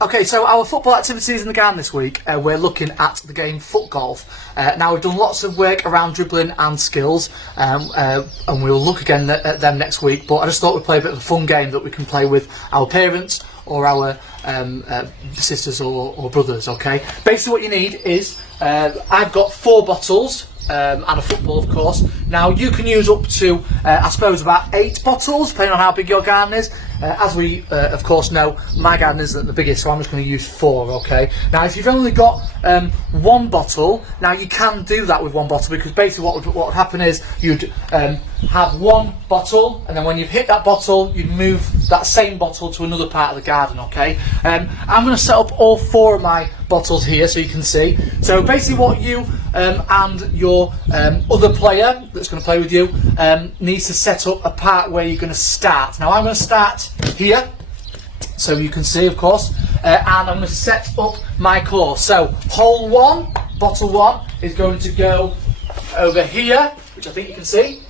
Okay, so our football activities in the garden this week, we're looking at the game FootGolf. Now we've done lots of work around dribbling and skills, and we'll look again at them next week, but I just thought we'd play a bit of a fun game that we can play with our parents or our sisters or brothers, okay? Basically what you need is, I've got 4 bottles, and a football, of course. Now you can use up to, I suppose, about 8 bottles, depending on how big your garden is. As we, of course, know, my garden isn't the biggest, so I'm just going to use 4. Okay. Now, if you've only got 1 bottle, now you can do that with 1 bottle, because basically what would happen is you'd have 1 bottle, and then when you've hit that bottle, you'd move that same bottle to another part of the garden. Okay. I'm going to set up all 4 of my bottles here so you can see. So basically, what you and your other player that's going to play with you needs to set up a part where you're going to start. Now I'm going to start here, so you can see, of course, and I'm going to set up my course. So hole 1, bottle 1, is going to go over here, which I think you can see.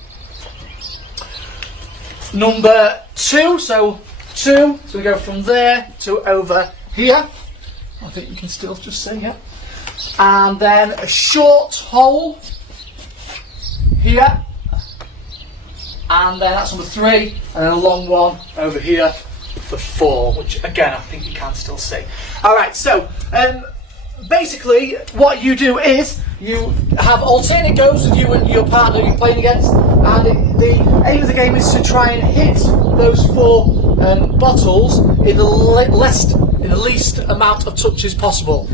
Number 2, so 2 is going to go from there to over here. I think you can still just see, yeah. And then a short hole here, and then that's number 3, and then a long one over here for 4, which again I think you can still see. Alright, so basically what you do is you have alternate goes with you and your partner you're playing against, and the aim of the game is to try and hit those 4 bottles in the least amount of touches possible.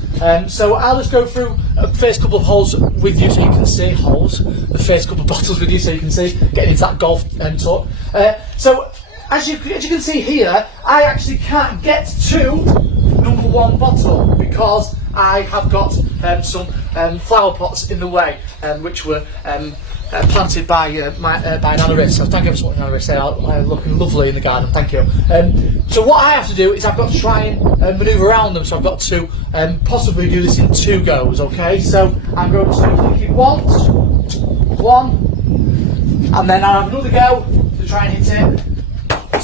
So I'll just go through the first couple of holes with you so you can see the first couple of bottles with you so you can see, getting into that golf talk. So as you can see here, I actually can't get to number 1 bottle because I have got some flower pots in the way, which were planted by Nana Riss. So thank you so much, Nana Riss. They are looking lovely in the garden. Thank you. So what I have to do is I've got to try and manoeuvre around them. So I've got to possibly do this in 2 goes. Okay. So I'm going to kick it once, 1, and then I'll have another go to try and hit it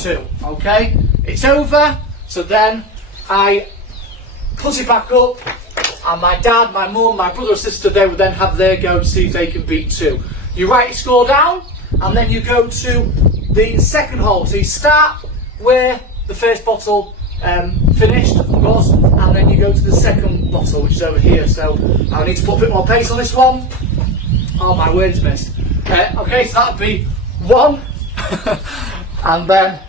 2. Okay. It's over. So then I put it back up, and my dad, my mum, my brother or sister, they would then have their go to see if they can beat 2. You write your score down, and then you go to the second hole. So you start where the first bottle finished, of course, and then you go to the second bottle, which is over here. So I need to put a bit more pace on this one. Oh, my word's missed. Okay, so that'd be 1, and then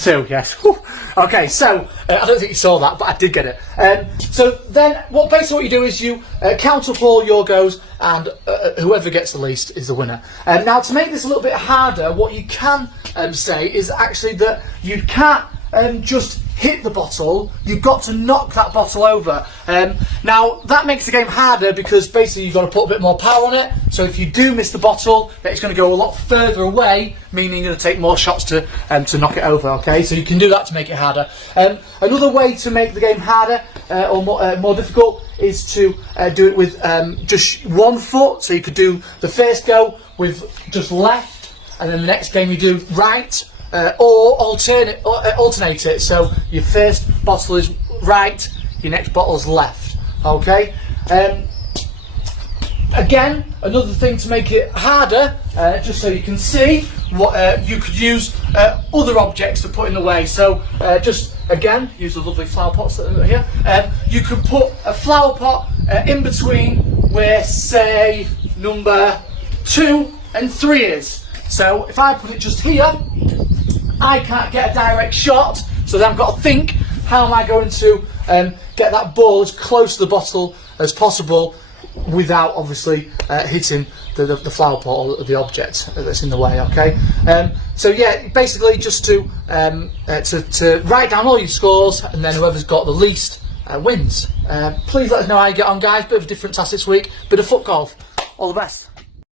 2, yes. Whew. Okay, so I don't think you saw that, but I did get it. So then, basically what you do is you count up all your goes, and whoever gets the least is the winner. Now, to make this a little bit harder, what you can say is actually that you can't just hit the bottle, you've got to knock that bottle over. Now that makes the game harder because basically you've got to put a bit more power on it, so if you do miss the bottle, it's going to go a lot further away, meaning you're going to take more shots to knock it over. Okay, so you can do that to make it harder. Another way to make the game harder or more difficult is to do it with just 1 foot, so you could do the first go with just left, and then the next game you do right. Or alternate it, so your first bottle is right, your next bottle is left. Okay. Again, another thing to make it harder, just so you can see what you could use other objects to put in the way. So just again, use the lovely flower pots that are here. You could put a flower pot in between where, say, number 2 and 3 is. So if I put it just here, I can't get a direct shot, so then I've got to think, how am I going to get that ball as close to the bottle as possible without obviously hitting the flower pot or the object that's in the way. Okay, so yeah, basically just to write down all your scores, and then whoever's got the least wins. Please let us know how you get on, guys. Bit of a different task this week, bit of foot golf. All the best.